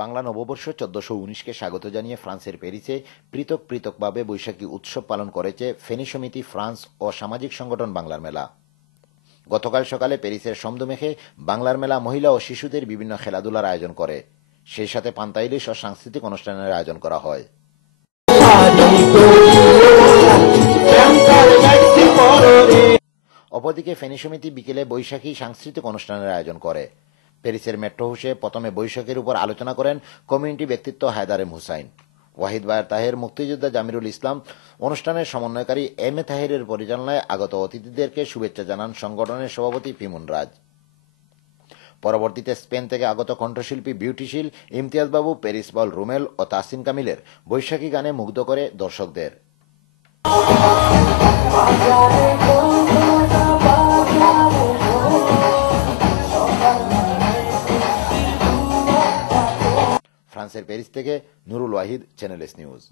বাংলা নববর্ষ 1419-কে স্বাগত জানিয়ে ফ্রান্সের প্যারিসে পৃথক পৃথকভাবে বৈশাখী উৎসব পালন করেছে ফেনী সমিতি ফ্রান্স ও সামাজিক সংগঠন বাংলার মেলা। গতকাল সকালে প্যারিসের সমদমেখে বাংলার মেলা মহিলা ও শিশুদের বিভিন্ন খেলাধুলার আয়োজন করে, সেই সাথে পান্তা ইলিশ ও সাংস্কৃতিক অনুষ্ঠানের আয়োজন করা হয়। অপরদিকে ফেনী সমিতি বিকেলে বৈশাখী সাংস্কৃতিক অনুষ্ঠানের আয়োজন করে। প্যারিসের মেট্রো হাউসে প্রথমে বৈশাখীর উপর আলোচনা করেন কমিউনিটি ব্যক্তিত্ব হায়দার এম হুসাইন। ওয়াহিদ বায়ার তাহের, মুক্তিযোদ্ধা জামিরুল ইসলাম, অনুষ্ঠানের সমন্বয়কারী এম এ তাহেরের পরিচালনায় আগত অতিথিদেরকে শুভেচ্ছা জানান সংগঠনের সভাপতি ফিমুন রাজ। পরবর্তীতে স্পেন থেকে আগত কণ্ঠশিল্পী বিউটিশিল ইমতিয়াজ বাবু, প্যারিস বল রুমেল ও তাসিন কামিলের বৈশাখী গানে মুগ্ধ করে দর্শকদের। ফ্রান্সের প্যারিস থেকে Nurul Wahid, channel S news.